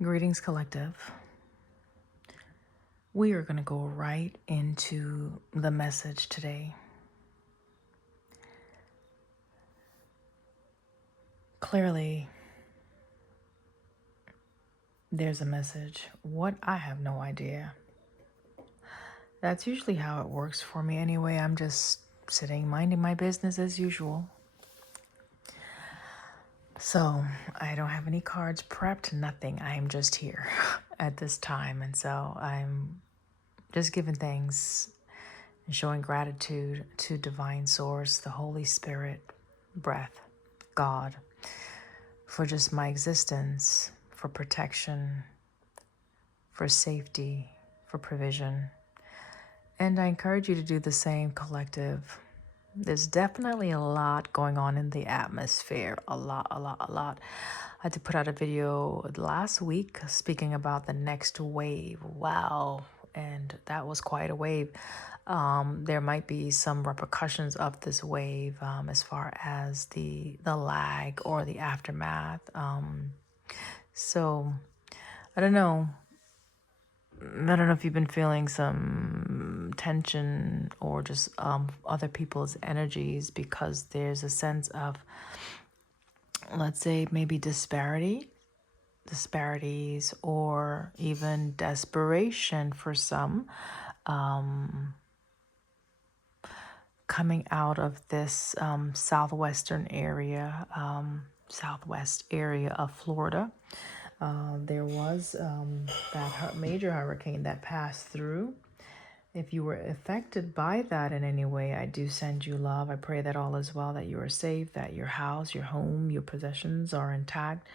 Greetings, collective. We are going to go right into the message today. Clearly, there's a message. What? I have no idea. That's usually how it works for me anyway. I'm just sitting, minding my business as usual. So, I don't have any cards prepped, nothing. I am just here at this time. And so, I'm just giving thanks and showing gratitude to Divine Source, the Holy Spirit, breath, God, for just my existence, for protection, for safety, for provision. And I encourage you to do the same, collective. There's definitely a lot going on in the atmosphere. A lot. I had to put out a video last week speaking about the next wave. Wow. And that was quite a wave. There might be some repercussions of this wave as far as the lag or the aftermath. So I don't know. I don't know if you've been feeling some tension or just other people's energies, because there's a sense of, let's say, maybe disparities, or even desperation for some, coming out of this southwest area of Florida. There was that major hurricane that passed through. If you were affected by that in any way, I do send you love. I pray that all is well, that you are safe, that your house, your home, your possessions are intact.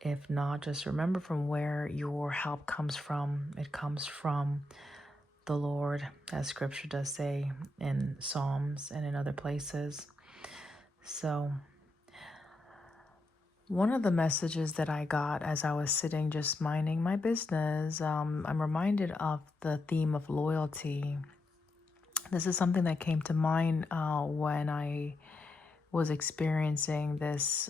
If not, just remember from where your help comes from. It comes from the Lord, as scripture does say in Psalms and in other places. So, one of the messages that I got as I was sitting just minding my business, I'm reminded of the theme of loyalty. This is something that came to mind when I was experiencing this,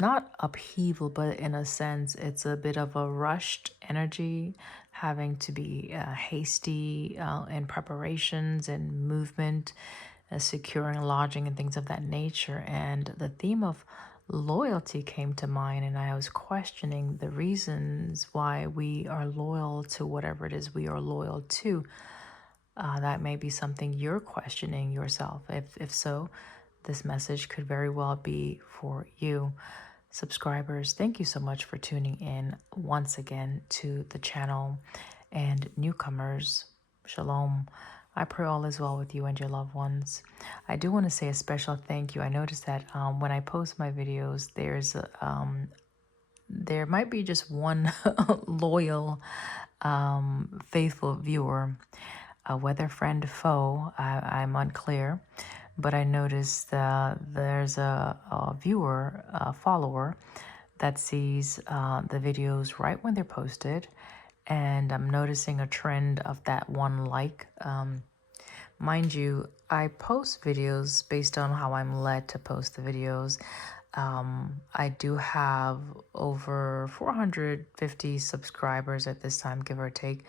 not upheaval, but in a sense, it's a bit of a rushed energy, having to be hasty in preparations and movement, securing lodging and things of that nature. And the theme of loyalty came to mind, and I was questioning the reasons why we are loyal to whatever it is we are loyal to. That may be something you're questioning yourself. If so, this message could very well be for you. Subscribers, thank you so much for tuning in once again to the channel. And newcomers, shalom. I pray all is well with you and your loved ones. I do want to say a special thank you. I noticed that when I post my videos, there might be just one loyal, faithful viewer, whether friend, foe, I'm unclear. But I noticed there's a viewer, a follower, that sees the videos right when they're posted. And I'm noticing a trend of that one like. Mind you, I post videos based on how I'm led to post the videos. I do have over 450 subscribers at this time, give or take.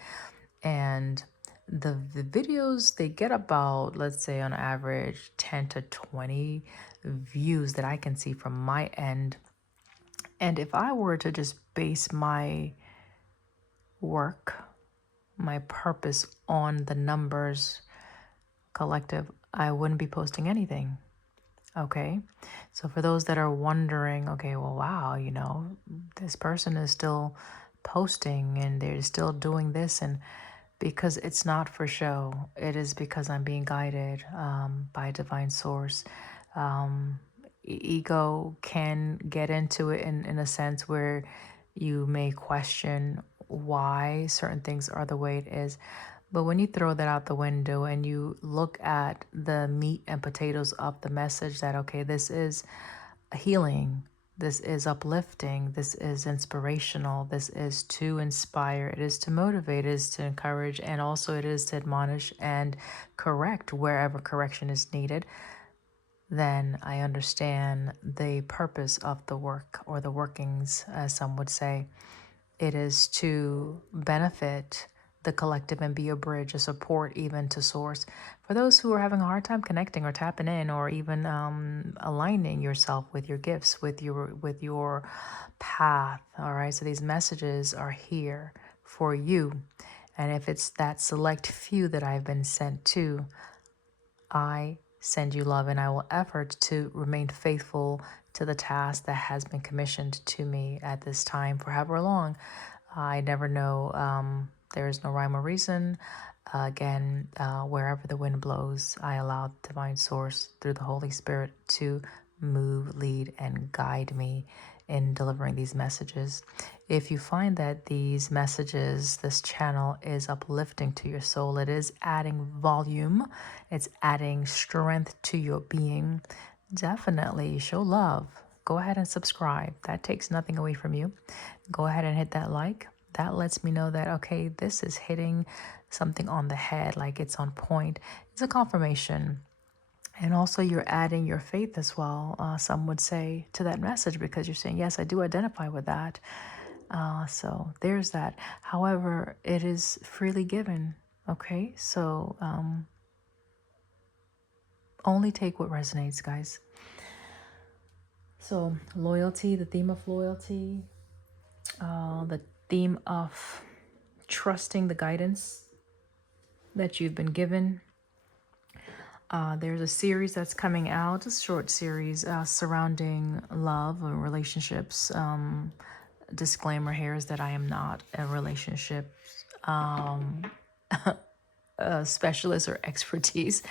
And the videos, they get about, let's say on average, 10 to 20 views that I can see from my end. And if I were to just base my work, my purpose on the numbers, collective, I wouldn't be posting anything. Okay. So for those that are wondering, okay, well, wow, this person is still posting and they're still doing this, and because it's not for show, it is because I'm being guided by divine source. Ego can get into it in a sense where you may question why certain things are the way it is. But when you throw that out the window and you look at the meat and potatoes of the message, that, okay, this is healing, this is uplifting, this is inspirational, this is to inspire, it is to motivate, it is to encourage, and also it is to admonish and correct wherever correction is needed, then I understand the purpose of the work, or the workings, as some would say. It is to benefit the collective and be a bridge, a support even to source. For those who are having a hard time connecting or tapping in, or even aligning yourself with your gifts, with your path. All right. So these messages are here for you. And if it's that select few that I've been sent to, I send you love, and I will effort to remain faithful to the task that has been commissioned to me at this time for however long. I never know. There is no rhyme or reason. Again, wherever the wind blows, I allow divine source through the Holy Spirit to move, lead, and guide me in delivering these messages. If you find that these messages, this channel is uplifting to your soul, it is adding volume, it's adding strength to your being, definitely show love. Go ahead and subscribe. That takes nothing away from you. Go ahead and hit that like. That lets me know that, okay, this is hitting something on the head, like it's on point. It's a confirmation. And also you're adding your faith as well, some would say, to that message, because you're saying, yes, I do identify with that. So there's that. However, it is freely given. Okay, so only take what resonates, guys. So loyalty, the theme of loyalty, the theme of trusting the guidance that you've been given. There's a series that's coming out, a short series surrounding love or relationships. Disclaimer here is that I am not a relationship specialist or expertise.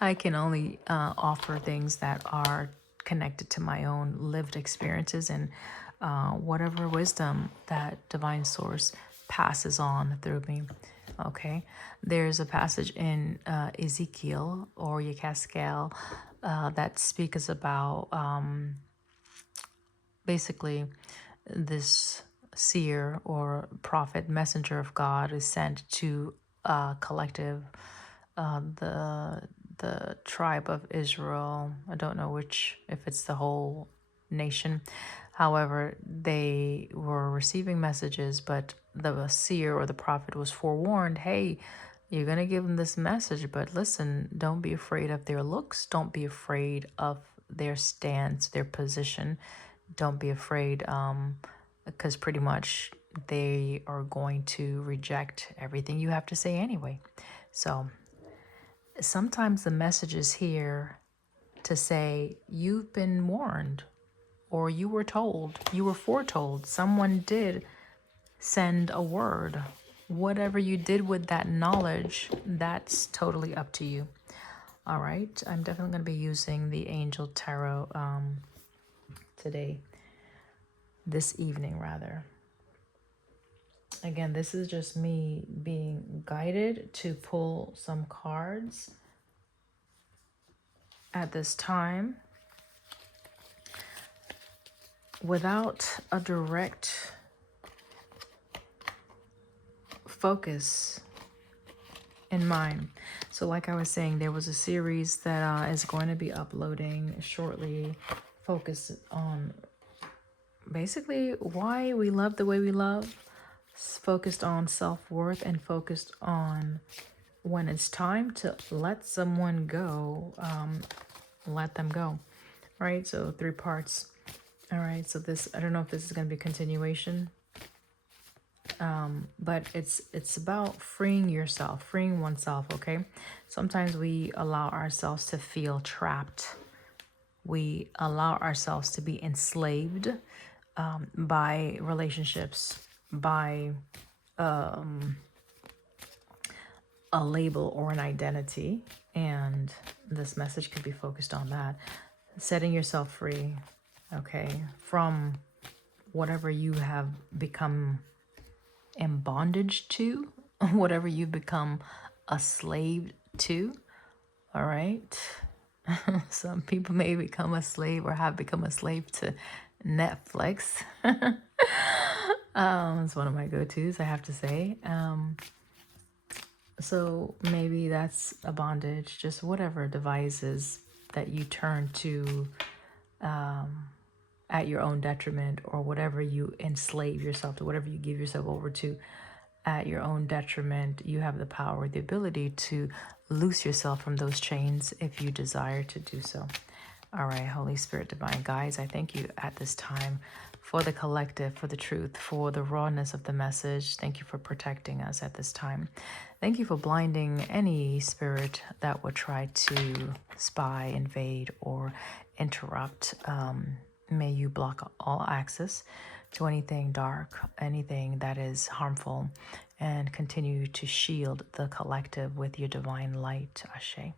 I can only offer things that are connected to my own lived experiences and whatever wisdom that divine source passes on through me. Okay, there's a passage in Ezekiel or Yekaskel that speaks about basically this seer or prophet, messenger of God is sent to a collective, the tribe of Israel. I don't know if it's the whole nation. However, they were receiving messages, but the seer or the prophet was forewarned, hey, you're going to give them this message, but listen, don't be afraid of their looks. Don't be afraid of their stance, their position. Don't be afraid, because pretty much they are going to reject everything you have to say anyway. So sometimes the message is here to say, you've been warned, or you were told, you were foretold, someone did send a word. Whatever you did with that knowledge, that's totally up to you. All right, I'm definitely going to be using the Angel Tarot today, this evening rather. Again, this is just me being guided to pull some cards at this time without a direct focus in mind. So like I was saying, there was a series that is going to be uploading shortly, focused on basically why we love the way we love, focused on self-worth, and focused on when it's time to let someone go, let them go. All right, so 3 parts. All right, so this, I don't know if this is going to be a continuation, but it's about freeing yourself, freeing oneself. Okay, sometimes we allow ourselves to feel trapped. We allow ourselves to be enslaved by relationships, by a label or an identity, and this message could be focused on that. Setting yourself free, okay, from whatever you have become in bondage to, whatever you've become a slave to. All right. Some people may become a slave or have become a slave to Netflix. It's one of my go-tos, I have to say. So maybe that's a bondage, just whatever devices that you turn to at your own detriment, or whatever you enslave yourself to, whatever you give yourself over to at your own detriment, you have the power, the ability to loose yourself from those chains if you desire to do so. All right, Holy Spirit, divine guides, I thank you at this time for the collective, for the truth, for the rawness of the message. Thank you for protecting us at this time. Thank you for blinding any spirit that would try to spy, invade, or interrupt. May you block all access to anything dark, anything that is harmful, and continue to shield the collective with your divine light, Ashe.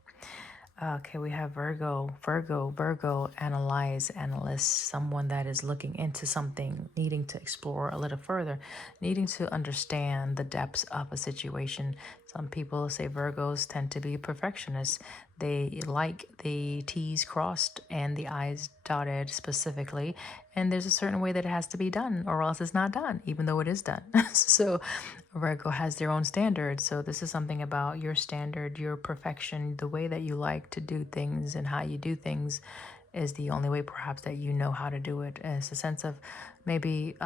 Okay, we have Virgo, analyze, analyst, someone that is looking into something, needing to explore a little further, needing to understand the depths of a situation. Some people say Virgos tend to be perfectionists. They like the T's crossed and the I's dotted specifically. And there's a certain way that it has to be done, or else it's not done, even though it is done. So Virgo has their own standards. So this is something about your standard, your perfection, the way that you like to do things and how you do things is the only way perhaps that you know how to do it. And it's a sense of maybe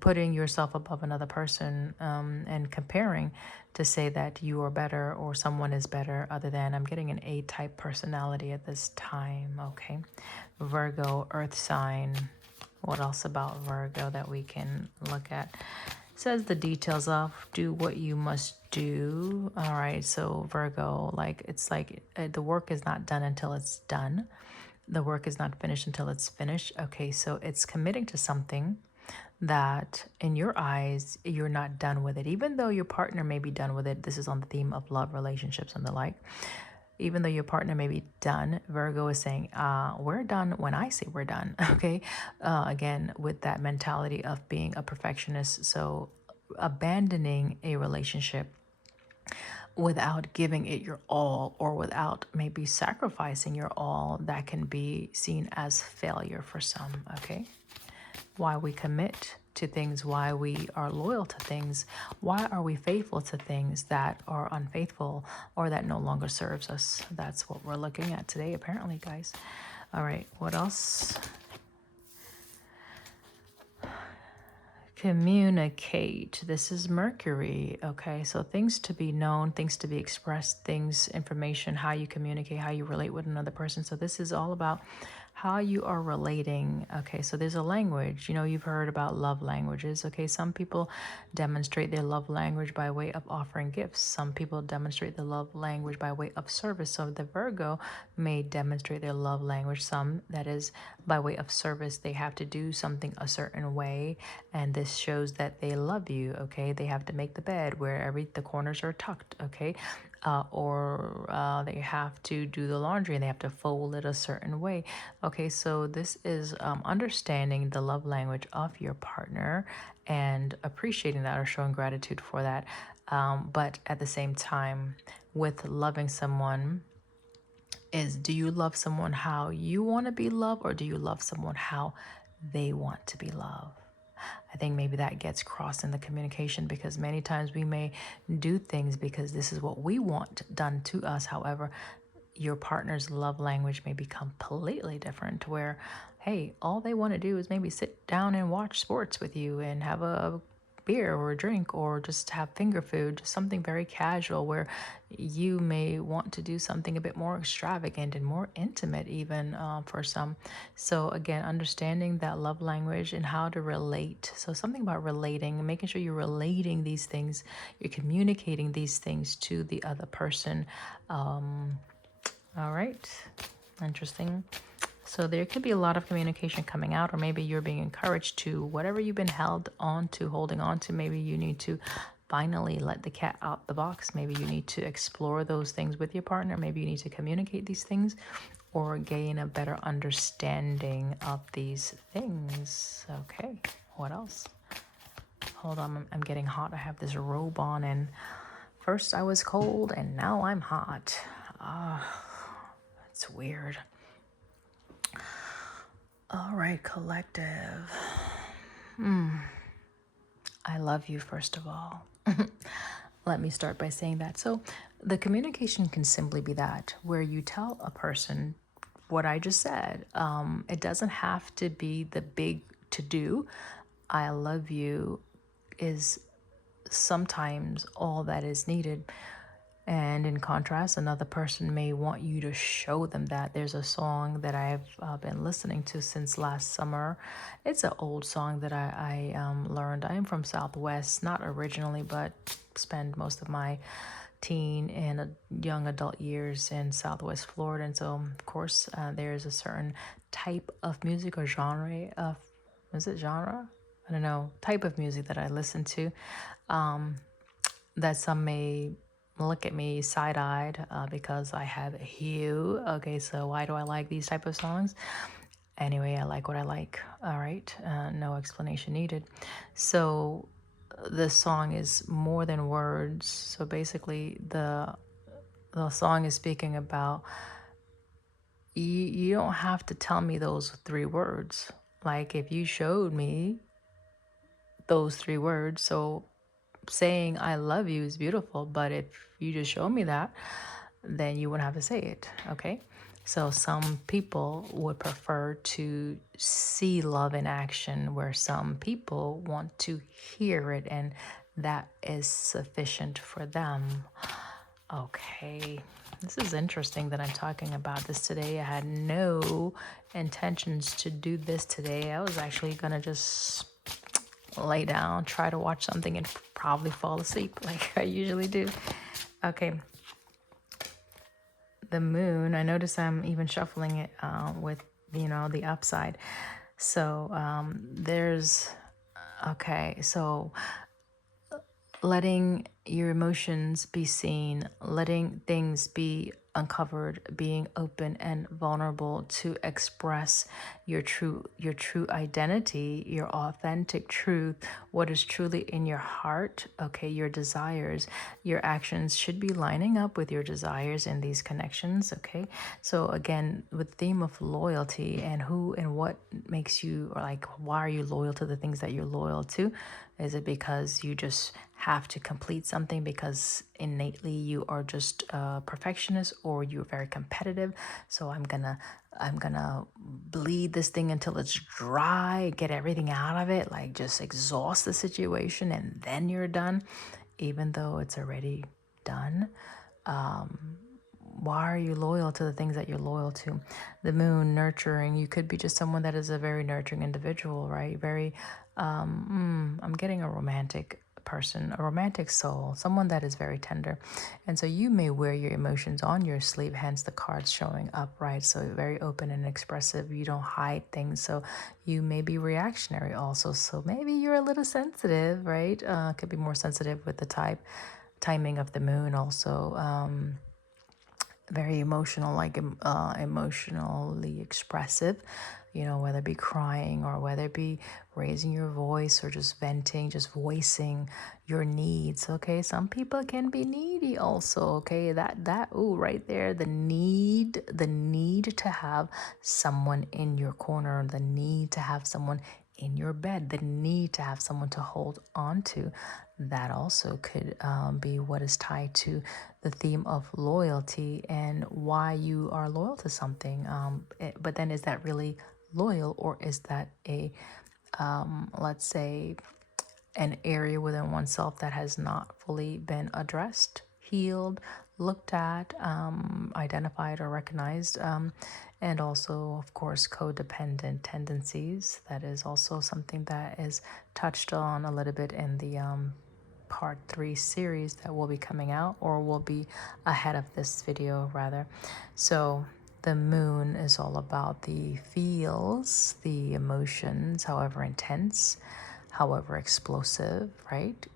putting yourself above another person and comparing to say that you are better or someone is better, other than I'm getting an A-type personality at this time. Okay. Virgo, earth sign. What else about Virgo that we can look at? Says the details of do what you must do. All right, so Virgo, it's like the work is not done until it's done. The work is not finished until it's finished. Okay, so it's committing to something that in your eyes you're not done with it, even though your partner may be done with it. This is on the theme of love, relationships, and the like. Even though your partner may be done, Virgo is saying, we're done when I say we're done. Okay. Again, with that mentality of being a perfectionist. So abandoning a relationship without giving it your all, or without maybe sacrificing your all, that can be seen as failure for some. Okay. Why we commit to things, why we are loyal to things, why are we faithful to things that are unfaithful or that no longer serves us. That's what we're looking at today, apparently, guys. All right, what else? Communicate. This is Mercury. Okay, so things to be known, things to be expressed, things, information, how you communicate, how you relate with another person. So this is all about how you are relating. Okay, so there's a language. You've heard about love languages. Okay, some people demonstrate their love language by way of offering gifts. Some people demonstrate the love language by way of service. So the Virgo may demonstrate their love language. Some, that is by way of service. They have to do something a certain way, and this shows that they love you. Okay, they have to make the bed where the corners are tucked. Okay. Or they have to do the laundry and they have to fold it a certain way. Okay, so this is understanding the love language of your partner and appreciating that or showing gratitude for that. But at the same time, with loving someone, do you love someone how you want to be loved, or do you love someone how they want to be loved? I think maybe that gets crossed in the communication, because many times we may do things because this is what we want done to us. However, your partner's love language may be completely different, where, hey, all they want to do is maybe sit down and watch sports with you and have a beer or a drink, or just have finger food, just something very casual, where you may want to do something a bit more extravagant and more intimate even for some. So again, understanding that love language and how to relate. So something about relating, making sure you're relating these things, you're communicating these things to the other person. All right, interesting. So there could be a lot of communication coming out, or maybe you're being encouraged to whatever you've been held on to, holding on to. Maybe you need to finally let the cat out the box. Maybe you need to explore those things with your partner. Maybe you need to communicate these things or gain a better understanding of these things. Okay, what else? Hold on, I'm getting hot. I have this robe on, and first I was cold and now I'm hot. It's weird. All right, collective. I love you, first of all. Let me start by saying that. So the communication can simply be that, where you tell a person what I just said. It doesn't have to be the big to do. I love you is sometimes all that is needed. And in contrast, another person may want you to show them that. There's a song that I've been listening to since last summer. It's an old song that I learned. I am from Southwest, not originally, but spend most of my teen and young adult years in Southwest Florida. And so, of course, there's a certain type of music or genre of, is it genre? I don't know, type of music that I listen to. That some may look at me side-eyed because I have a hue. Okay, so why do I like these type of songs? Anyway, I like what I like. All right, no explanation needed. So this song is more than words. So basically, the song is speaking about you don't have to tell me those 3 words. Like if you showed me those 3 words, so saying I love you is beautiful, but if you just show me that, then you wouldn't have to say it, okay? So some people would prefer to see love in action, where some people want to hear it, and that is sufficient for them. Okay, this is interesting that I'm talking about this today. I had no intentions to do this today. I was actually gonna just lay down, try to watch something, and probably fall asleep like I usually do. Okay. The moon, I notice I'm even shuffling it with, the upside. So so letting your emotions be seen, letting things be uncovered, being open and vulnerable to express your true identity, your authentic truth, what is truly in your heart, okay, your desires. Your actions should be lining up with your desires in these connections, okay? So again, with the theme of loyalty and who and what makes you, or like, why are you loyal to the things that you're loyal to? Is it because you just have to complete something because innately you are just a perfectionist, or you're very competitive? So I'm gonna bleed this thing until it's dry, get everything out of it, like just exhaust the situation, and then you're done, even though it's already done. Why are you loyal to the things that you're loyal to? The moon, nurturing. You could be just someone that is a very nurturing individual, right? Very, I'm getting a romantic person, a romantic soul, someone that is very tender. And so you may wear your emotions on your sleeve, hence the cards showing up, right? So very open and expressive. You don't hide things. So you may be reactionary also. So maybe you're a little sensitive, right? Could be more sensitive with the timing of the moon also. Very emotional, like emotionally expressive, whether it be crying or whether it be raising your voice or just venting, just voicing your needs. Okay, some people can be needy also. Okay, right there, the need to have someone in your corner, the need to have someone in your bed, the need to have someone to hold on to. That also could be what is tied to the theme of loyalty and why you are loyal to something. But then, is that really loyal, or is that let's say, an area within oneself that has not fully been addressed, healed, looked at, identified, or recognized? And also, of course, codependent tendencies. That is also something that is touched on a little bit in the part 3 series that will be coming out, or will be ahead of this video rather. So the moon is all about the feels, the emotions, however intense, however explosive, right?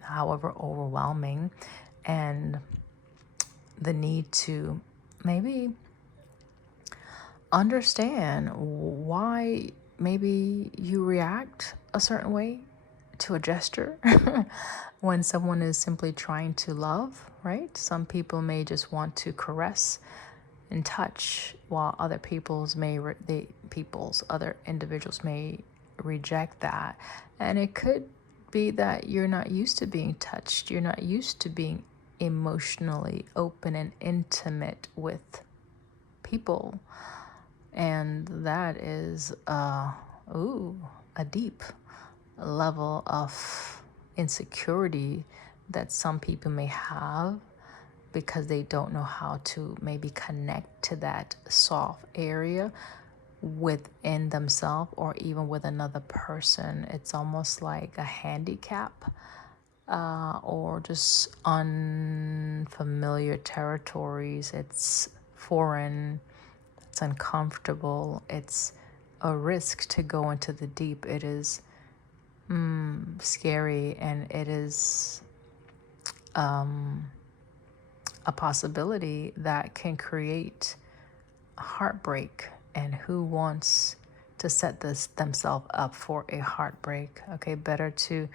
However overwhelming, and the need to maybe understand why maybe you react a certain way to a gesture when someone is simply trying to love, right? Some people may just want to caress and touch, while other other individuals may reject that. And it could be that you're not used to being touched. You're not used to being emotionally open and intimate with people. And that is a deep level of insecurity that some people may have because they don't know how to maybe connect to that soft area within themselves or even with another person. It's almost like a handicap, or just unfamiliar territories. It's foreign, it's uncomfortable, it's a risk to go into the deep. It is scary, and it is a possibility that can create heartbreak. And who wants to set themselves up for a heartbreak? Okay, better to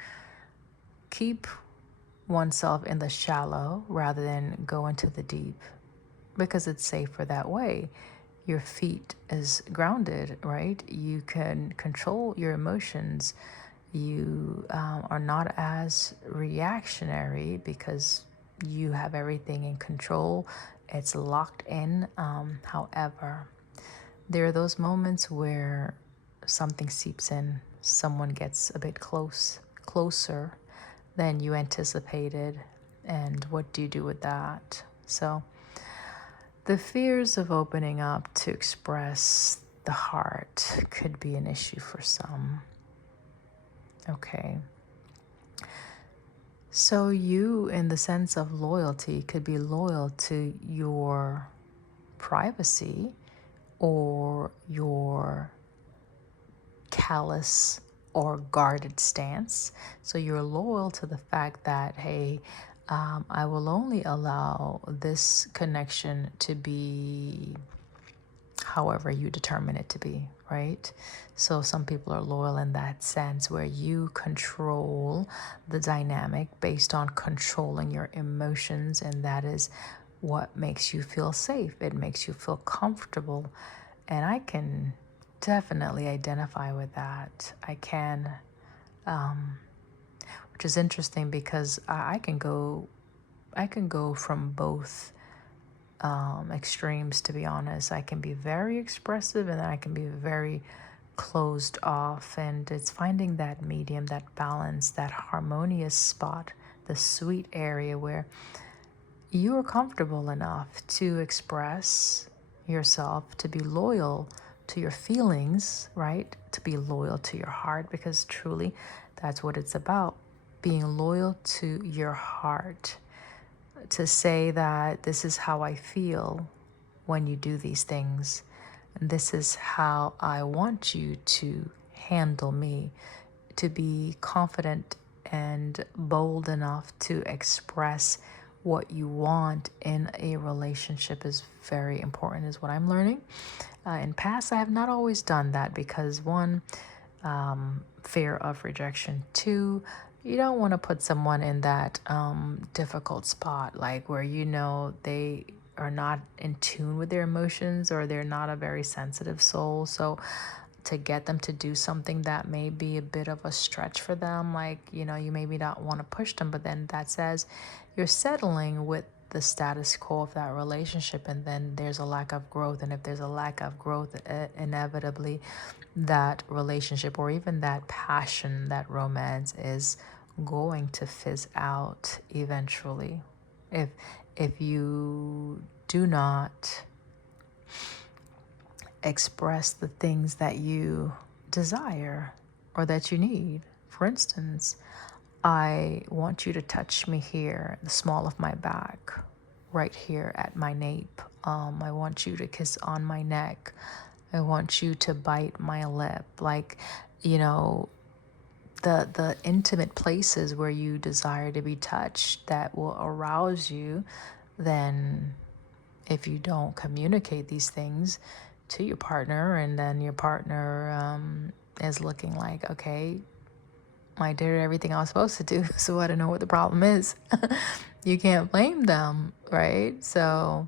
keep oneself in the shallow rather than go into the deep, because it's safer that way. Your feet is grounded, right? You can control your emotions. You are not as reactionary because you have everything in control. It's locked in. However, there are those moments where something seeps in, someone gets a bit closer than you anticipated, and what do you do with that? So the fears of opening up to express the heart could be an issue for some. Okay. So you, in the sense of loyalty, could be loyal to your privacy or your callous or guarded stance. So you're loyal to the fact that, hey, I will only allow this connection to be however you determine it to be, right? So some people are loyal in that sense where you control the dynamic based on controlling your emotions, and that is what makes you feel safe. It makes you feel comfortable. And I can definitely identify with that. I can, which is interesting because I can go from both extremes, to be honest. I can be very expressive and then I can be very closed off, and it's finding that medium, that balance, that harmonious spot, the sweet area where you are comfortable enough to express yourself, to be loyal to your feelings, right? To be loyal to your heart, because truly that's what it's about, being loyal to your heart. To say that this is how I feel when you do these things, and this is how I want you to handle me. To be confident and bold enough to express what you want in a relationship is very important, is what I'm learning. In past, I have not always done that because one, fear of rejection. Two, you don't want to put someone in that difficult spot, like where you know they are not in tune with their emotions or they're not a very sensitive soul. So to get them to do something that may be a bit of a stretch for them, like, you know, you maybe not want to push them, but then that says you're settling with the status quo of that relationship, and then there's a lack of growth. And if there's a lack of growth, inevitably that relationship or even that passion, that romance is going to fizz out eventually if you do not express the things that you desire or that you need. For instance, I want you to touch me here, the small of my back, right here at my nape. I want you to kiss on my neck. I want you to bite my lip. Like, you know, the intimate places where you desire to be touched that will arouse you. Then if you don't communicate these things to your partner, and then your partner is looking like, okay, I did everything I was supposed to do, so I don't know what the problem is. You can't blame them, right? So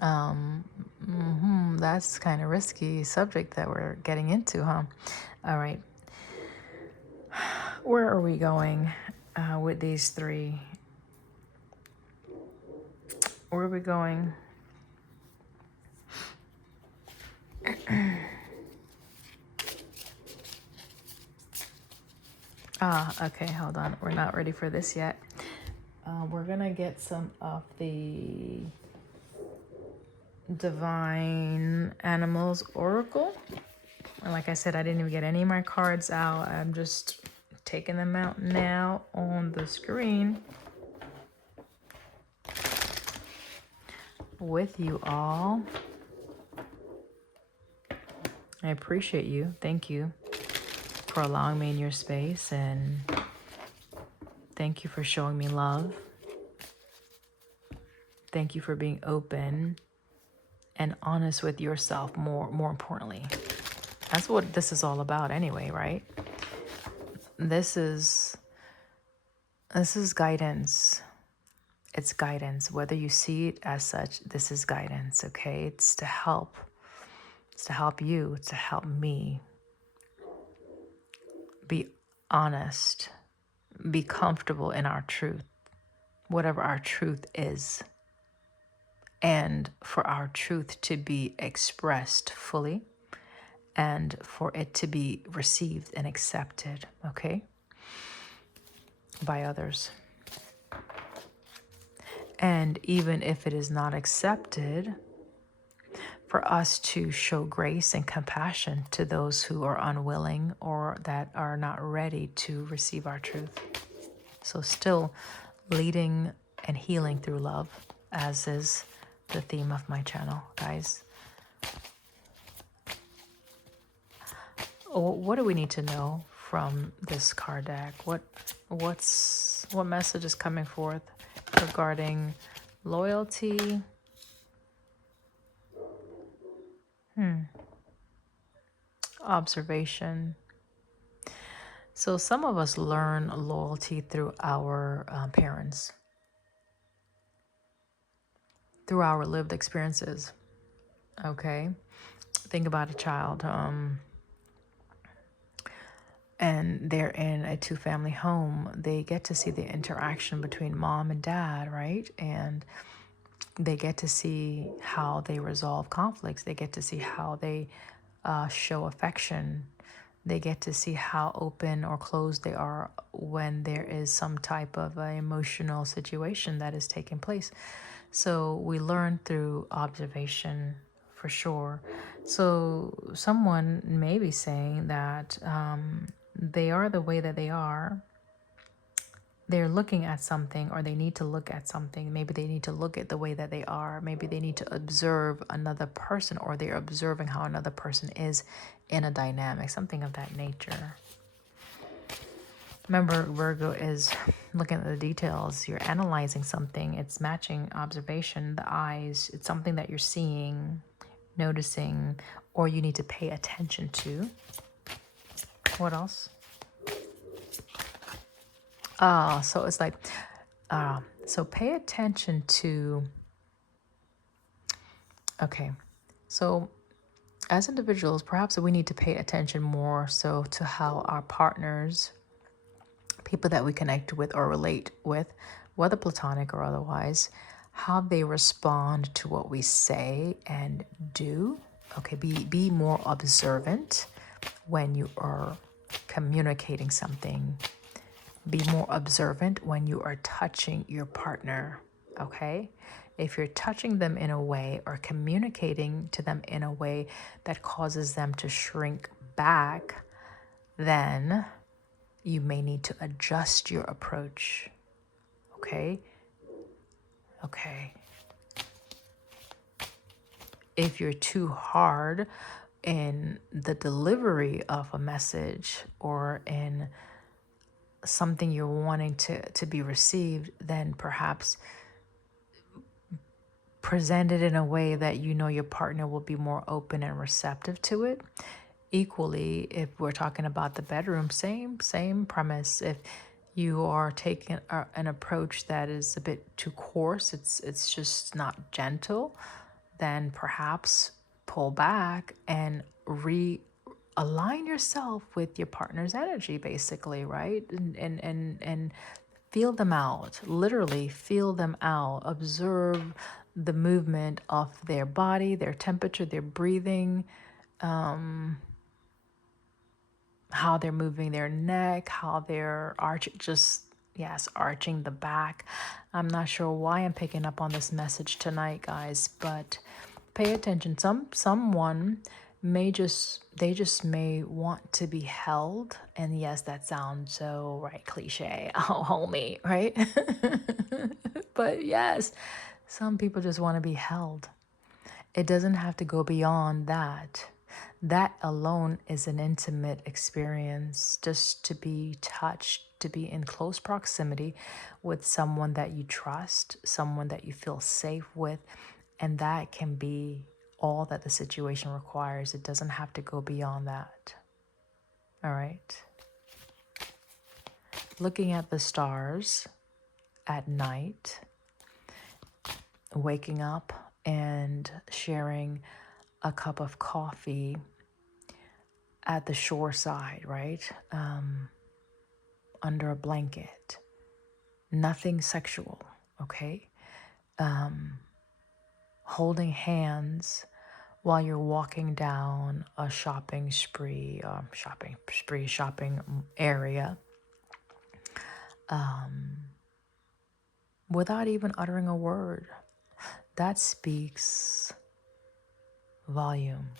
that's kind of risky subject that we're getting into, huh? All right. Where are we going with these three? Where are we going? Okay, hold on. We're not ready for this yet. We're gonna get some of the Divine Animals Oracle. And like I said, I didn't even get any of my cards out. I'm just taking them out now on the screen with you all. I appreciate you. Thank you for allowing me in your space, and thank you for showing me love. Thank you for being open and honest with yourself, more importantly. That's what this is all about anyway, right? This is guidance. It's guidance. Whether you see it as such, this is guidance, okay? It's to help. It's to help you. It's to help me be honest, be comfortable in our truth, whatever our truth is, and for our truth to be expressed fully and for it to be received and accepted, okay, by others. And even if it is not accepted, for us to show grace and compassion to those who are unwilling or that are not ready to receive our truth. So still leading and healing through love, as is the theme of my channel, guys. What do we need to know from this card deck? What message is coming forth regarding loyalty? Observation. So some of us learn loyalty through our parents, through our lived experiences. Okay, think about a child, and they're in a two-family home. They get to see the interaction between mom and dad, right? And they get to see how they resolve conflicts. They get to see how they show affection. They get to see how open or closed they are when there is some type of emotional situation that is taking place. So we learn through observation for sure. So someone may be saying that they are the way that they are. They're looking at something, or they need to look at something. Maybe they need to look at the way that they are. Maybe they need to observe another person, or they're observing how another person is in a dynamic, something of that nature. Remember, Virgo is looking at the details. You're analyzing something. It's matching observation, the eyes. It's something that you're seeing, noticing, or you need to pay attention to. What else? So it's like, so pay attention to, okay, so as individuals, perhaps we need to pay attention more so to how our partners, people that we connect with or relate with, whether platonic or otherwise, how they respond to what we say and do. Okay, be more observant when you are communicating something. Be more observant when you are touching your partner, okay? If you're touching them in a way or communicating to them in a way that causes them to shrink back, then you may need to adjust your approach, okay? Okay. If you're too hard in the delivery of a message or in something you're wanting to be received, then perhaps present it in a way that you know your partner will be more open and receptive to it. Equally, if we're talking about the bedroom, same premise. If you are taking an approach that is a bit too coarse, it's just not gentle, then perhaps pull back and align yourself with your partner's energy, basically, right? And feel them out, literally feel them out. Observe the movement of their body, their temperature, their breathing, how they're moving their neck, how they're arching the back. I'm not sure why I'm picking up on this message tonight, guys, but pay attention. Someone they just may want to be held. And yes, that sounds so right, cliche. Oh, hold me, right? But yes, some people just want to be held. It doesn't have to go beyond that. That alone is an intimate experience, just to be touched, to be in close proximity with someone that you trust, someone that you feel safe with. And that can be all that the situation requires. It doesn't have to go beyond that. All right. Looking at the stars at night, waking up and sharing a cup of coffee at the shore side, right? Under a blanket. Nothing sexual, okay? Holding hands while you're walking down a shopping area, without even uttering a word. That speaks volume.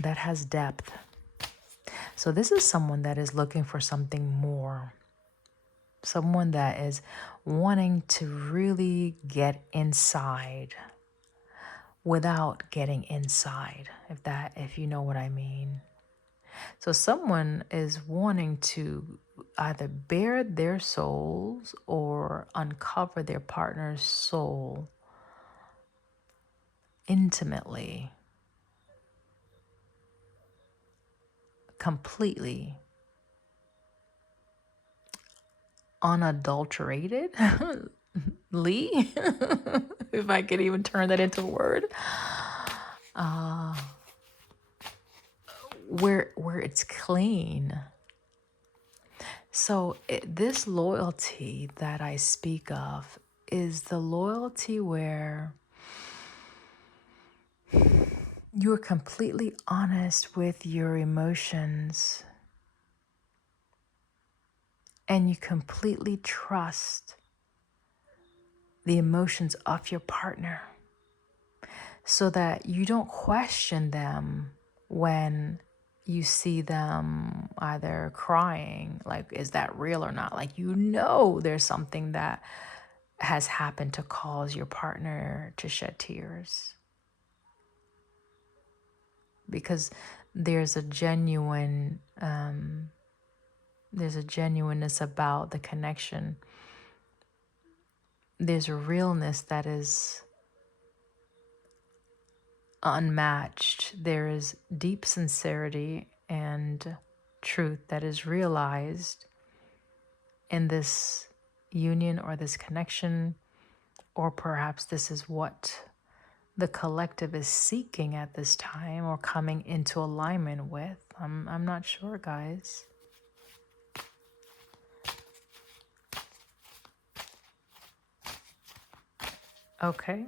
That has depth. So this is someone that is looking for something more. Someone that is wanting to really get inside without getting inside, if you know what I mean. So someone is wanting to either bare their souls or uncover their partner's soul intimately, completely, unadulteratedly, if I could even turn that into a word, where it's clean. So this loyalty that I speak of is the loyalty where you're completely honest with your emotions and you completely trust the emotions of your partner so that you don't question them when you see them either crying, like, is that real or not? Like, there's something that has happened to cause your partner to shed tears. Because there's a genuineness about the connection. There's a realness that is unmatched. There is deep sincerity and truth that is realized in this union or this connection, or perhaps this is what the collective is seeking at this time or coming into alignment with. I'm not sure, guys. Okay.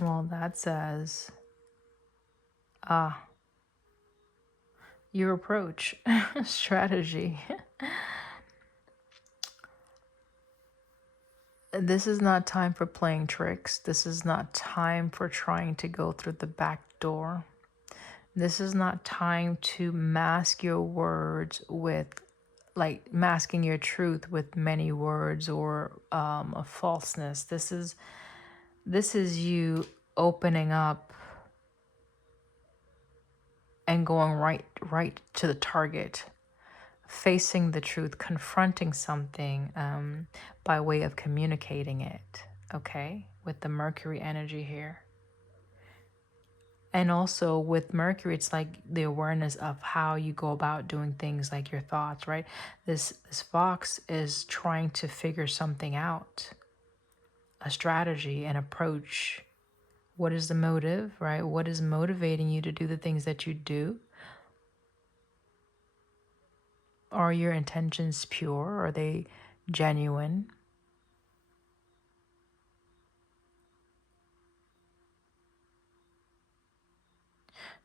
Well, that says, your approach, strategy. This is not time for playing tricks. This is not time for trying to go through the back door. This is not time to mask your words with, like, masking your truth with many words or a falseness. This is you opening up and going right to the target, facing the truth, confronting something by way of communicating it, okay? With the Mercury energy here. And also with Mercury, it's like the awareness of how you go about doing things, like your thoughts, right? This fox is trying to figure something out, a strategy, an approach. What is the motive, right? What is motivating you to do the things that you do? Are your intentions pure? Are they genuine?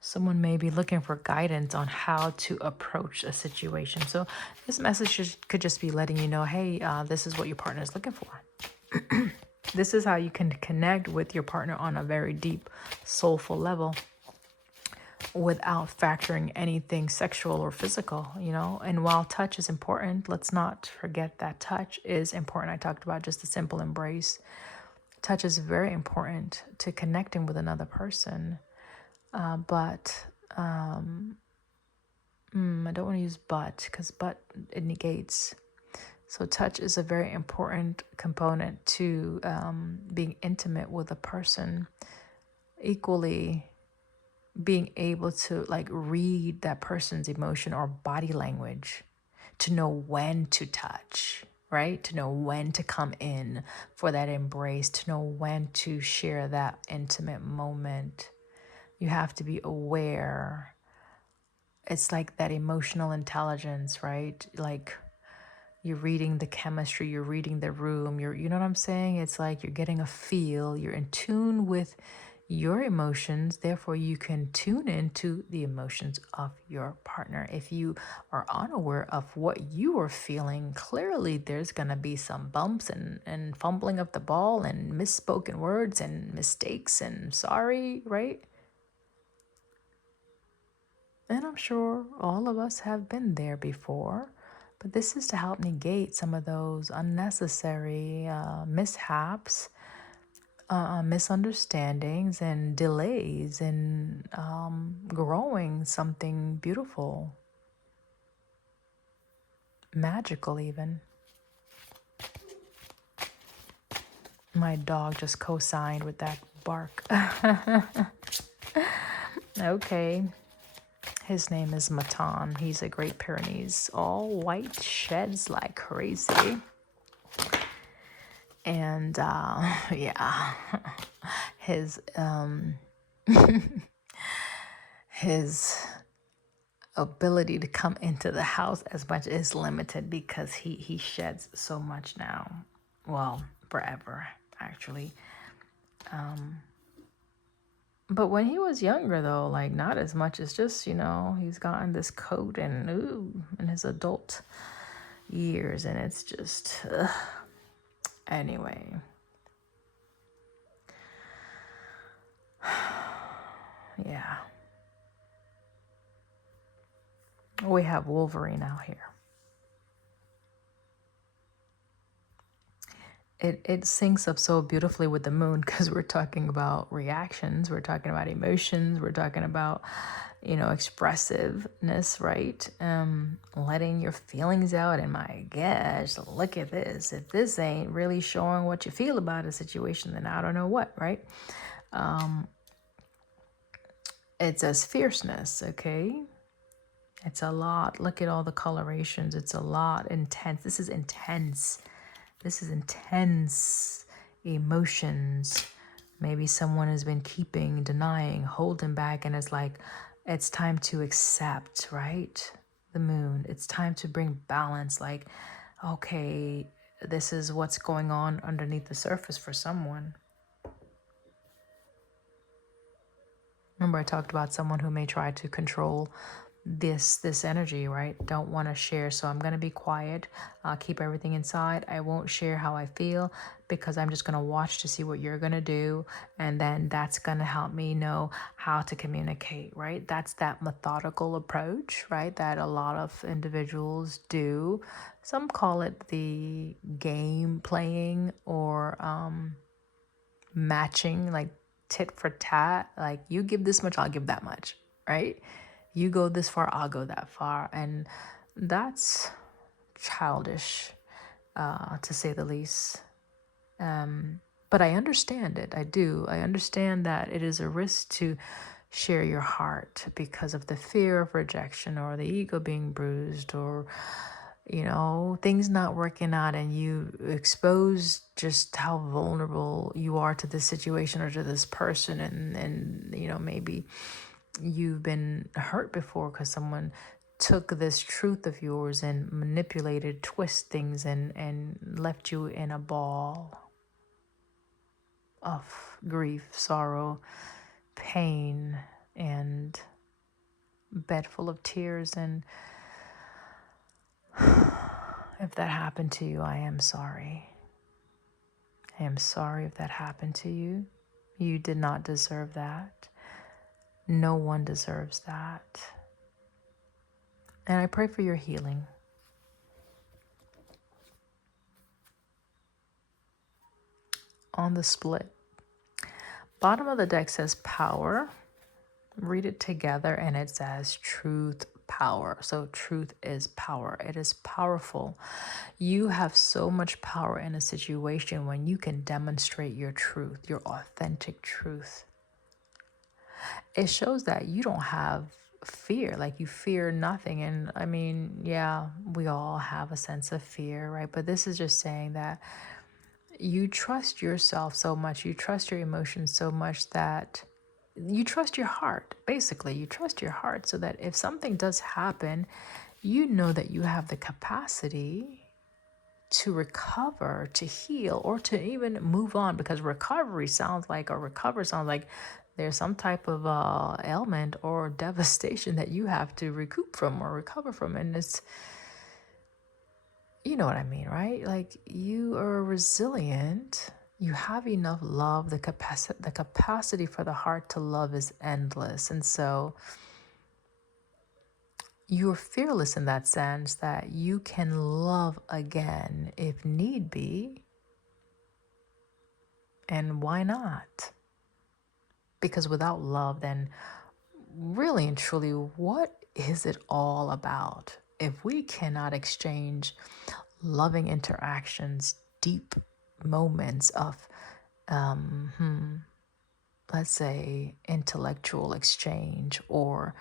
Someone may be looking for guidance on how to approach a situation. So this message could just be letting you know, hey, this is what your partner is looking for. This is how you can connect with your partner on a very deep, soulful level without factoring anything sexual or physical, you know. And while touch is important, let's not forget that touch is important. I talked about just a simple embrace. Touch is very important to connecting with another person. But I don't want to use but, because but it negates. So touch is a very important component to being intimate with a person. Equally, being able to like read that person's emotion or body language, to know when to touch, right? To know when to come in for that embrace, to know when to share that intimate moment. You have to be aware. It's like that emotional intelligence, right? Like you're reading the chemistry, you're reading the room, you know what I'm saying? It's like you're getting a feel, you're in tune with your emotions, therefore you can tune into the emotions of your partner. If you are unaware of what you are feeling, clearly there's going to be some bumps and fumbling of the ball and misspoken words and mistakes and sorry, right? And I'm sure all of us have been there before, but this is to help negate some of those unnecessary mishaps, misunderstandings, and delays in growing something beautiful, magical even. My dog just co-signed with that bark. Okay. His name is Matan. He's a Great Pyrenees. All white, sheds like crazy. And yeah, his his ability to come into the house as much is limited because he sheds so much now. Well, forever actually. But when he was younger though, like not as much as just, you know, he's gotten this coat and in his adult years, and it's just anyway. Yeah. We have Wolverine out here. It syncs up so beautifully with the moon because we're talking about reactions, we're talking about emotions, we're talking about, you know, expressiveness, right? Letting your feelings out. And my gosh, look at this. If this ain't really showing what you feel about a situation, then I don't know what, right? It says fierceness, okay? It's a lot. Look at all the colorations. It's a lot. Intense. This is intense. This is intense emotions. Maybe someone has been keeping, denying, holding back, and it's like, it's time to accept, right? The moon. It's time to bring balance. Like, okay, this is what's going on underneath the surface for someone. Remember, I talked about someone who may try to control this energy, right? Don't want to share, so I'm going to be quiet. I'll keep everything inside. I won't share how I feel because I'm just going to watch to see what you're going to do, and then that's going to help me know how to communicate, right? That's that methodical approach, right, that a lot of individuals do. Some call it the game playing or matching, like tit for tat. Like, you give this much, I'll give that much, right? You go this far, I'll go that far. And that's childish, to say the least. But I understand it. I do. I understand that it is a risk to share your heart because of the fear of rejection or the ego being bruised, or, you know, things not working out, and you expose just how vulnerable you are to this situation or to this person. And you know, maybe you've been hurt before because someone took this truth of yours and manipulated, twist things, and left you in a ball of grief, sorrow, pain, and bed full of tears. And if that happened to you, I am sorry. I am sorry if that happened to you. You did not deserve that. No one deserves that. And I pray for your healing. On the split, bottom of the deck says power. Read it together and it says truth, power. So truth is power. It is powerful. You have so much power in a situation when you can demonstrate your truth, your authentic truth. It shows that you don't have fear, like you fear nothing. And I mean, yeah, we all have a sense of fear, right? But this is just saying that you trust yourself so much, you trust your emotions so much that you trust your heart. Basically, you trust your heart so that if something does happen, you know that you have the capacity to recover, to heal, or to even move on, because recover sounds like there's some type of ailment or devastation that you have to recoup from or recover from. And it's, you know what I mean, right? Like, you are resilient. You have enough love. The capacity for the heart to love is endless. And so you're fearless in that sense that you can love again if need be. And why not? Because without love, then really and truly, what is it all about? If we cannot exchange loving interactions, deep moments of, let's say, intellectual exchange or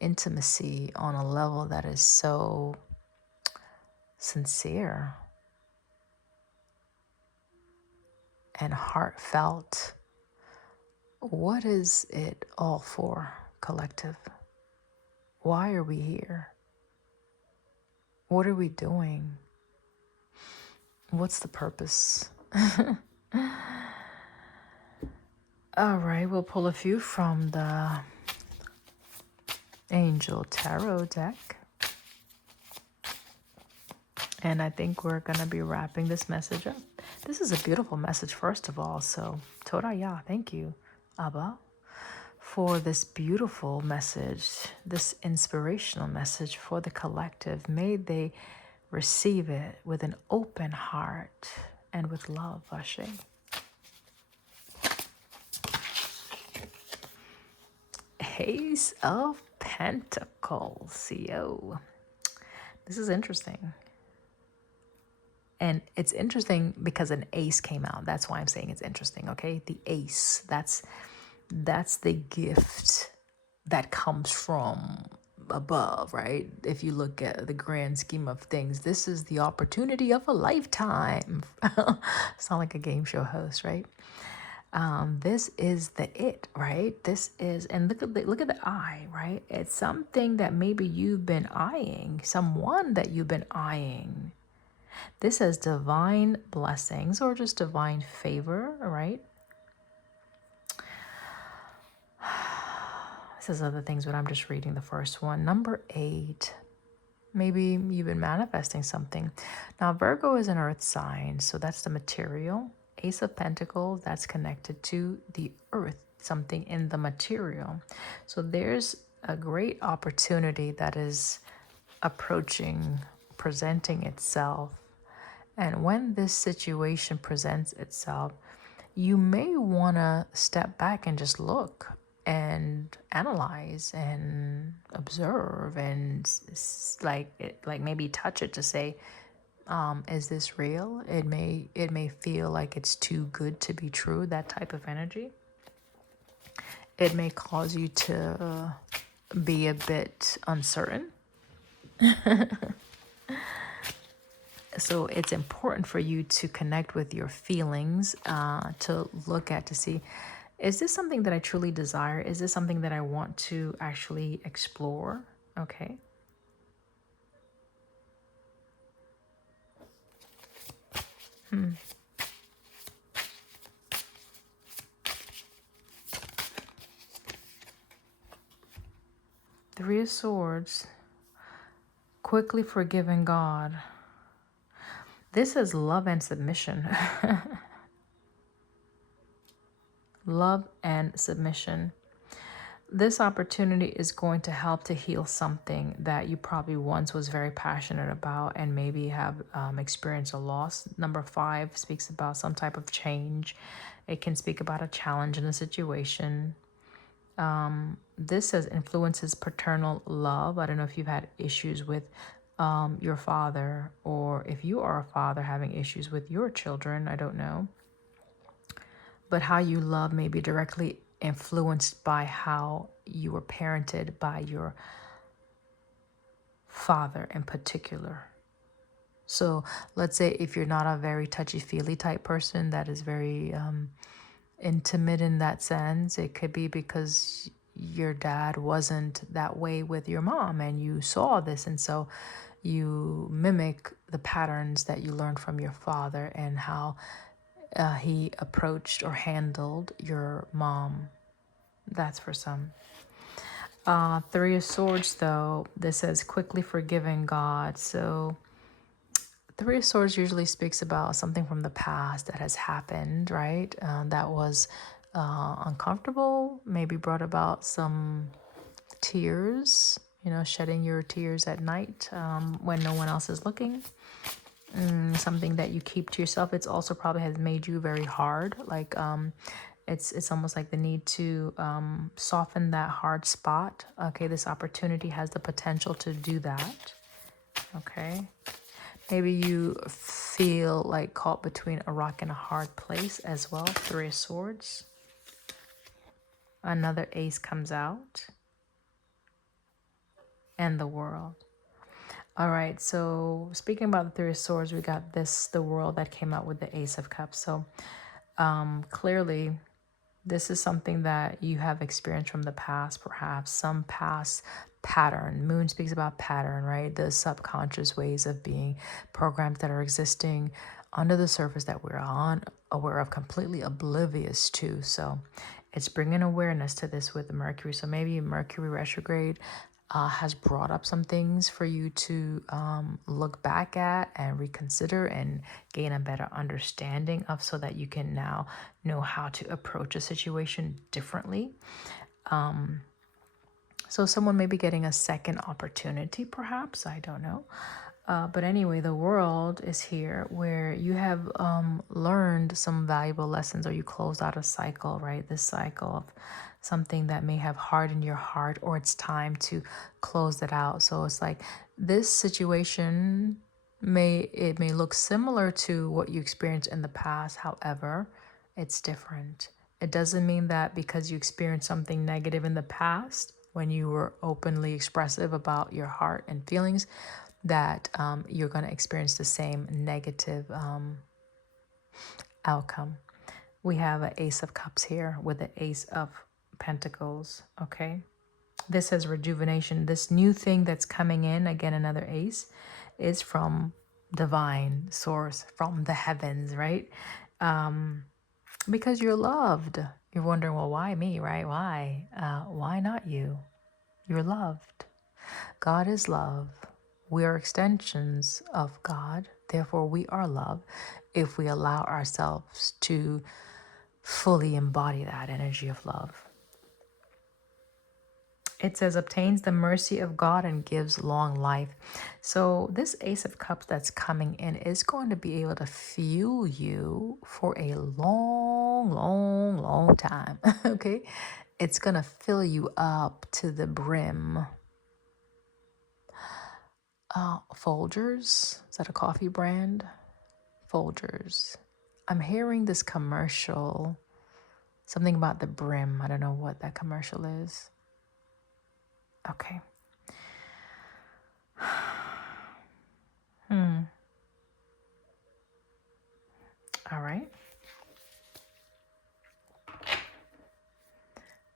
intimacy on a level that is so sincere and heartfelt, what is it all for, collective? Why are we here? What are we doing? What's the purpose? All right, we'll pull a few from the Angel Tarot deck. And I think we're going to be wrapping this message up. This is a beautiful message, first of all. So, Toraya, thank you, Abba, for this beautiful message, this inspirational message for the collective. May they receive it with an open heart and with love, Ashe. Ace of Pentacles, yo. This is interesting. And it's interesting because an ace came out. That's why I'm saying it's interesting, okay? The ace, that's the gift that comes from above, right? If you look at the grand scheme of things, this is the opportunity of a lifetime. Sound like a game show host, right? This is the it, right? This is, and look at the eye, right? It's something that maybe you've been eyeing, someone that you've been eyeing. This says divine blessings or just divine favor, right? It says other things, but I'm just reading the first one. Number 8. Maybe you've been manifesting something. Now, Virgo is an earth sign, so that's the material. Ace of Pentacles, that's connected to the earth, something in the material. So there's a great opportunity that is approaching, presenting itself. And when this situation presents itself, you may want to step back and just look and analyze and observe and like maybe touch it to say, is this real? It may feel like it's too good to be true, that type of energy. It may cause you to be a bit uncertain. So it's important for you to connect with your feelings, to look at, to see, is this something that I truly desire? Is this something that I want to actually explore? Okay. Three of Swords, quickly forgiving God. This is love and submission. Love and submission. This opportunity is going to help to heal something that you probably once was very passionate about and maybe have experienced a loss. Number 5 speaks about some type of change. It can speak about a challenge in a situation. This says influences paternal love. I don't know if you've had issues with your father, or if you are a father having issues with your children. I don't know. But how you love may be directly influenced by how you were parented by your father in particular. So let's say if you're not a very touchy-feely type person that is very intimate in that sense, it could be because your dad wasn't that way with your mom and you saw this, and so you mimic the patterns that you learned from your father and how he approached or handled your mom. That's for some. Three of Swords, though, this says quickly forgiving God. So Three of Swords usually speaks about something from the past that has happened, right? That was uncomfortable, maybe brought about some tears, shedding your tears at night when no one else is looking. Something that you keep to yourself. It's also probably has made you very hard. Like it's almost like the need to soften that hard spot. Okay, this opportunity has the potential to do that. Okay. Maybe you feel like caught between a rock and a hard place as well. Three of Swords. Another ace comes out. And the World. All right, so speaking about the Three of Swords, we got the World that came out with the Ace of Cups. So clearly, this is something that you have experienced from the past, perhaps some past pattern. Moon speaks about pattern, right? The subconscious ways of being, programs that are existing under the surface that we're unaware of, completely oblivious to. So it's bringing awareness to this with Mercury. So maybe Mercury retrograde has brought up some things for you to look back at and reconsider and gain a better understanding of, so that you can now know how to approach a situation differently. So someone may be getting a second opportunity, perhaps, I don't know. But anyway, the World is here where you have learned some valuable lessons, or you closed out a cycle, right? This cycle of something that may have hardened your heart, or it's time to close it out. So it's like this situation may look similar to what you experienced in the past. However, it's different. It doesn't mean that because you experienced something negative in the past when you were openly expressive about your heart and feelings, that you're going to experience the same negative outcome. We have an Ace of Cups here with the Ace of Pentacles, okay? This says rejuvenation. This new thing that's coming in, again, another ace, is from divine source, from the heavens, right? Because you're loved. You're wondering, well, why me, right? Why not you? You're loved. God is love. We are extensions of God. Therefore, we are love if we allow ourselves to fully embody that energy of love. It says, obtains the mercy of God and gives long life. So this Ace of Cups that's coming in is going to be able to fuel you for a long, long, long time. Okay? It's going to fill you up to the brim. Folgers, is that a coffee brand? Folgers. I'm hearing this commercial, something about the brim. I don't know what that commercial is. Okay. All right.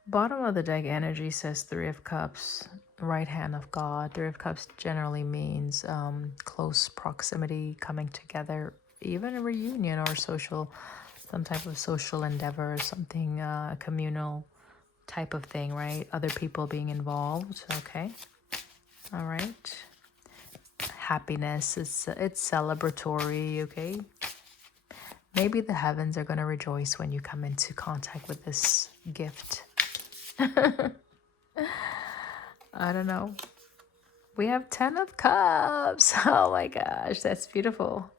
Bottom of the deck energy says Three of Cups, right hand of God. Three of Cups generally means close proximity, coming together even a reunion or social, some type of social endeavor or something, communal type of thing, right? Other people being involved. Okay. All right. Happiness, it's celebratory. Okay. Maybe the heavens are going to rejoice when you come into contact with this gift. I don't know. We have 10 of cups. Oh my gosh, that's beautiful.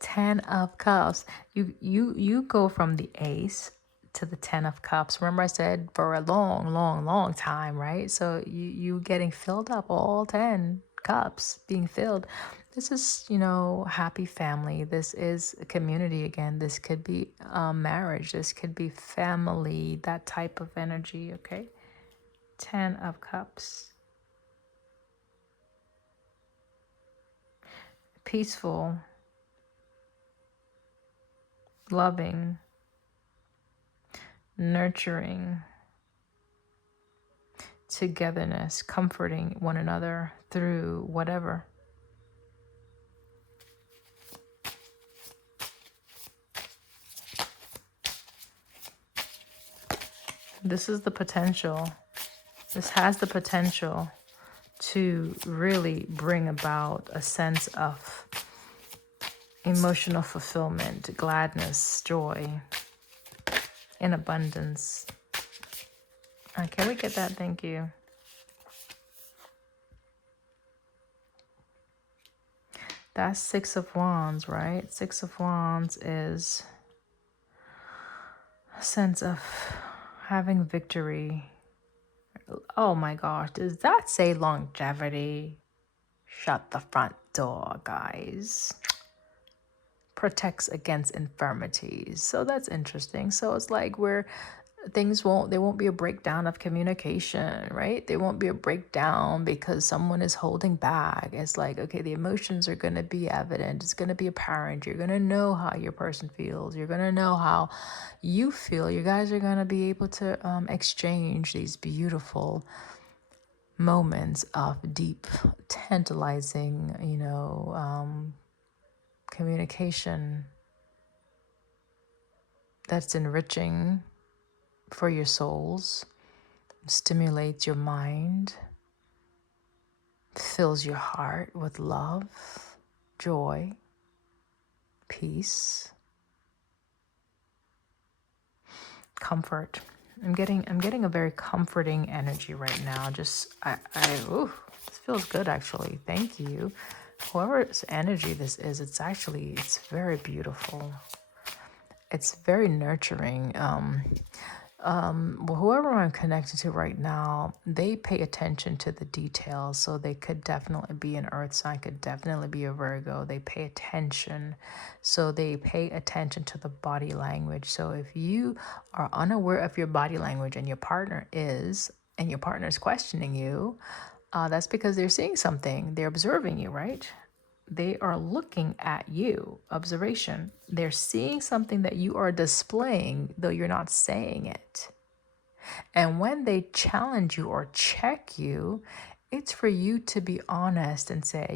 10 of cups. You go from the ace to the 10 of cups. Remember I said for a long time, right? So you getting filled up, all 10 cups being filled. This is, happy family. This is a community again. This could be marriage. This could be family, that type of energy, okay? 10 of cups. Peaceful, loving, nurturing, togetherness, comforting one another through whatever. This is the potential. This has the potential to really bring about a sense of emotional fulfillment, gladness, joy, in abundance. Can we get that? Thank you. That's 6 of Wands, right? 6 of Wands is a sense of having victory. Oh my gosh, does that say longevity? Shut the front door, guys. Protects against infirmities. So that's interesting. So it's like where there won't be a breakdown of communication, right? There won't be a breakdown because someone is holding back. It's like, okay, the emotions are going to be evident. It's going to be apparent. You're going to know how your person feels. You're going to know how you feel. You guys are going to be able to exchange these beautiful moments of deep, tantalizing, communication that's enriching for your souls, stimulates your mind, fills your heart with love, joy, peace, comfort. I'm getting a very comforting energy right now. Just ooh, this feels good actually. Thank you. Whoever's energy this is, it's very beautiful. It's very nurturing. Whoever I'm connected to right now, they pay attention to the details. So they could definitely be an earth sign, could definitely be a Virgo. They pay attention. So they pay attention to the body language. So if you are unaware of your body language and your partner is questioning you, that's because they're seeing something. They're observing you, right? They are looking at you. Observation. They're seeing something that you are displaying, though you're not saying it. And when they challenge you or check you, it's for you to be honest and say,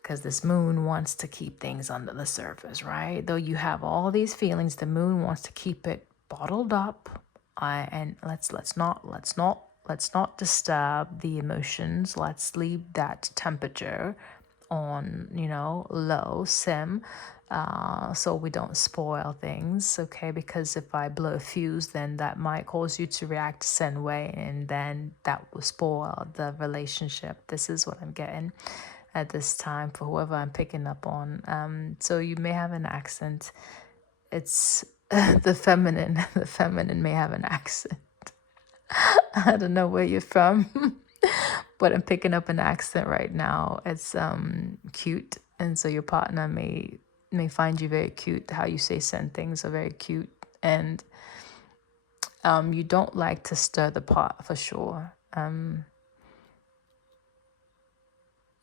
because this moon wants to keep things under the surface, right? Though you have all these feelings, the moon wants to keep it bottled up. And let's not disturb the emotions. Let's leave that temperature on, low sim, so we don't spoil things, okay? Because if I blow a fuse, then that might cause you to react a certain way, and then that will spoil the relationship. This is what I'm getting at this time for whoever I'm picking up on. So you may have an accent. It's the feminine may have an accent. I don't know where you're from, but I'm picking up an accent right now. It's cute, and so your partner may find you very cute. How you say certain things are very cute, and you don't like to stir the pot for sure.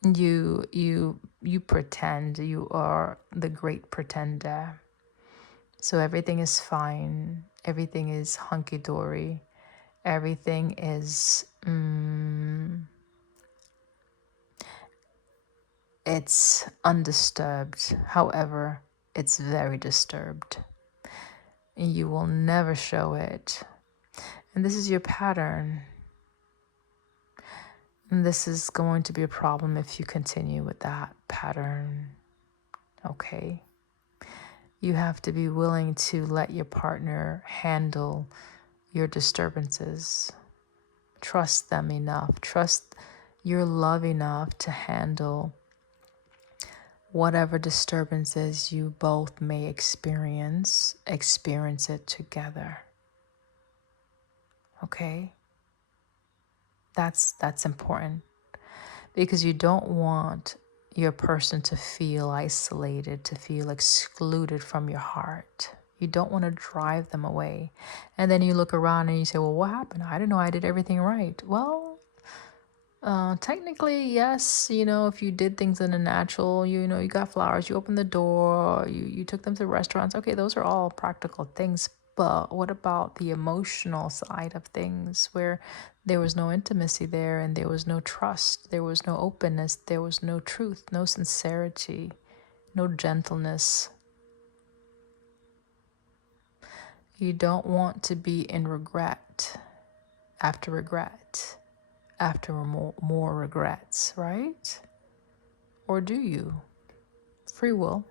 You pretend. You are the great pretender. So everything is fine. Everything is hunky dory. Everything is it's undisturbed. However, it's very disturbed. And you will never show it. And this is your pattern. And this is going to be a problem if you continue with that pattern. Okay? You have to be willing to let your partner handle your disturbances. Trust them enough. Trust your love enough to handle whatever disturbances you both may experience it together. Okay? That's important, because you don't want your person to feel isolated, to feel excluded from your heart. You don't want to drive them away. And then you look around and you say, well, what happened? I didn't know I did everything right. Well, technically, yes, if you did things in a natural, you got flowers, you opened the door, you took them to restaurants. Okay, those are all practical things. But what about the emotional side of things, where there was no intimacy there, and there was no trust, there was no openness, there was no truth, no sincerity, no gentleness? You don't want to be in regret after regret after more regrets, right? Or do you? Free will.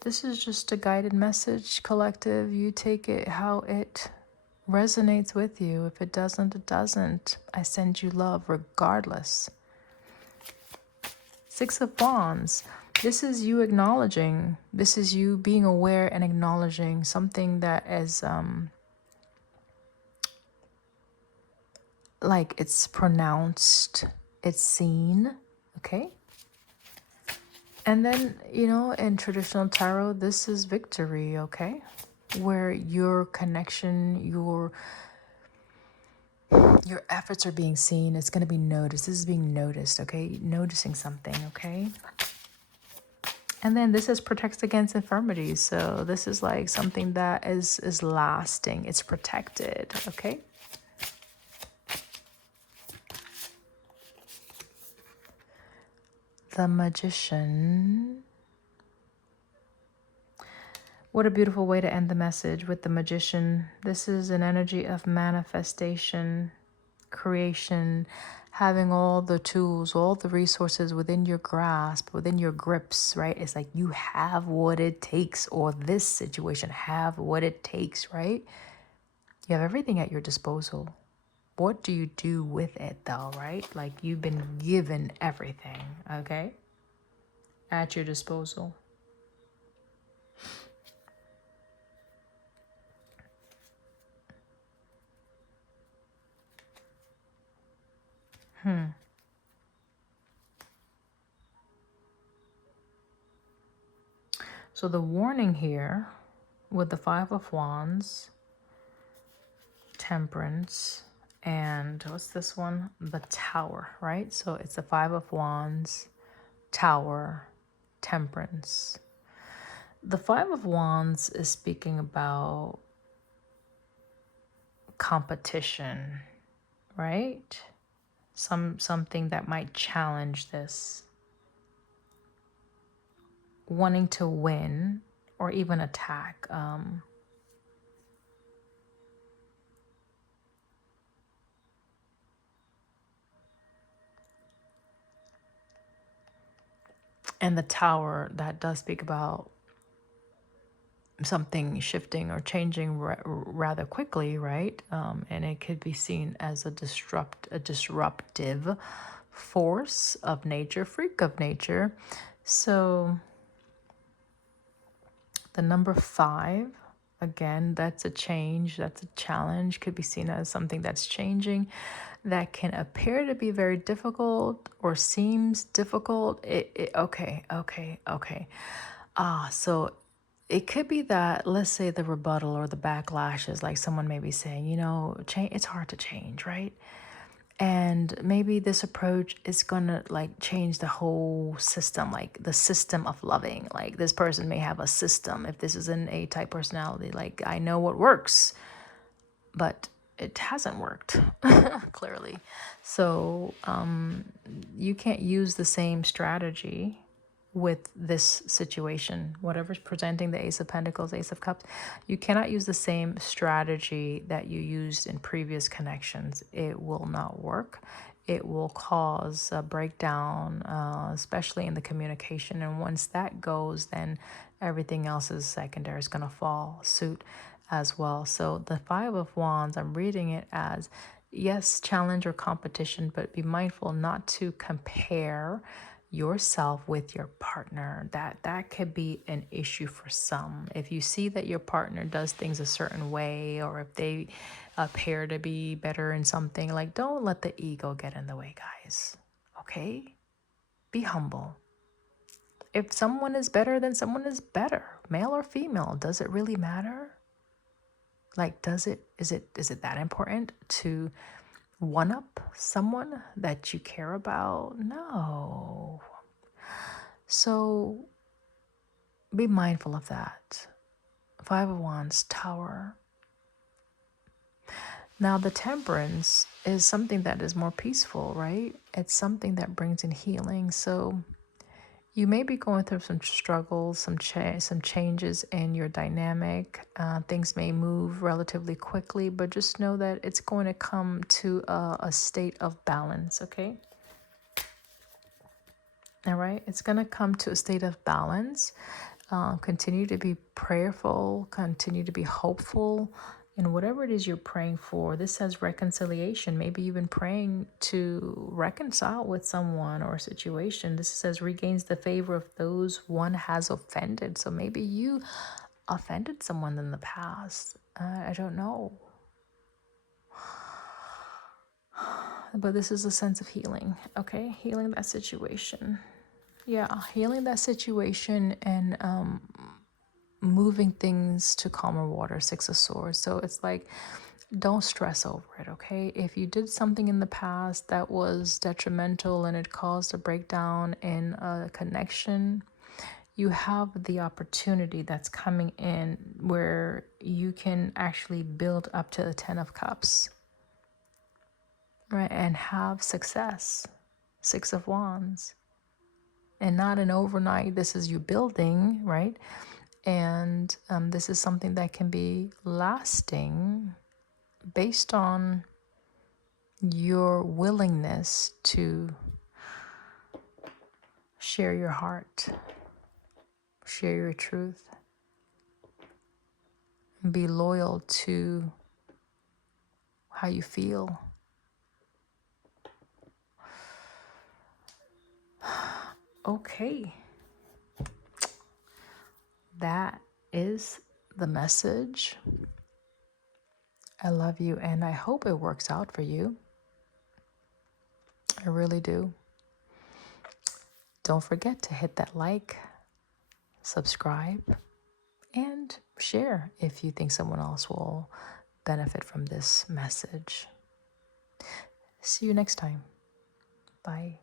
This is just a guided message, collective. You take it how it resonates with you. If it doesn't, it doesn't. I send you love regardless. Six of Wands. This is you acknowledging. This is you being aware and acknowledging something that is like it's pronounced, it's seen, okay? And then, in traditional tarot, this is victory, okay? Where your connection, your efforts are being seen. It's going to be noticed. This is being noticed, okay? Noticing something, okay? And then this is protects against infirmities. So this is like something that is lasting. It's protected, okay? The Magician. What a beautiful way to end the message with the Magician. This is an energy of manifestation, creation, having all the tools, all the resources within your grasp, within your grips, right? It's like you have what it takes, or this situation have what it takes, right? You have everything at your disposal. What do you do with it though, right? Like you've been given everything, okay? At your disposal. So the warning here with the Five of Wands, Temperance, and what's this one? The Tower, right? So it's the Five of Wands, Tower, Temperance. The Five of Wands is speaking about competition, right? Something that might challenge this. Wanting to win or even attack. And the Tower, that does speak about something shifting or changing rather quickly, right? And it could be seen as a disruptive force of nature, freak of nature. So the number 5, again, that's a change, that's a challenge, could be seen as something that's changing, that can appear to be very difficult or seems difficult. Okay. So it could be that, let's say the rebuttal or the backlash is like someone may be saying, it's hard to change, right? And maybe this approach is gonna like change the whole system, like the system of loving. Like this person may have a system. If this is an A-type personality, like I know what works, but it hasn't worked, clearly. So you can't use the same strategy with this situation. Whatever's presenting the Ace of Pentacles, Ace of Cups, you cannot use the same strategy that you used in previous connections. It will not work. It will cause a breakdown, especially in the communication. And once that goes, then everything else is secondary. It's going to fall suit as well. So the Five of Wands, I'm reading it as, yes, challenge or competition, but be mindful not to compare yourself with your partner. That could be an issue for some. If you see that your partner does things a certain way, or if they appear to be better in something, like, don't let the ego get in the way, guys. Okay? Be humble. If someone is better, then someone is better, male or female. Does it really matter? Like, is it that important to one up someone that you care about? No. So be mindful of that. Five of Wands, Tower. Now, the Temperance is something that is more peaceful, right? It's something that brings in healing. So you may be going through some struggles, some changes in your dynamic. Things may move relatively quickly, but just know that it's going to come to a state of balance, okay? All right, it's going to come to a state of balance. Continue to be prayerful, continue to be hopeful in whatever it is you're praying for. This says reconciliation. Maybe you've been praying to reconcile with someone or a situation. This says regains the favor of those one has offended. So maybe you offended someone in the past. I don't know. But this is a sense of healing, okay? Healing that situation. Yeah, healing that situation and moving things to calmer water, Six of Swords. So it's like, don't stress over it, okay? If you did something in the past that was detrimental and it caused a breakdown in a connection, you have the opportunity that's coming in where you can actually build up to the Ten of Cups, right? And have success, Six of Wands. And not an overnight, this is you building, right? And this is something that can be lasting based on your willingness to share your heart, share your truth, and be loyal to how you feel. Okay. That is the message. I love you, and I hope it works out for you. I really do. Don't forget to hit that like, subscribe, and share if you think someone else will benefit from this message. See you next time. Bye.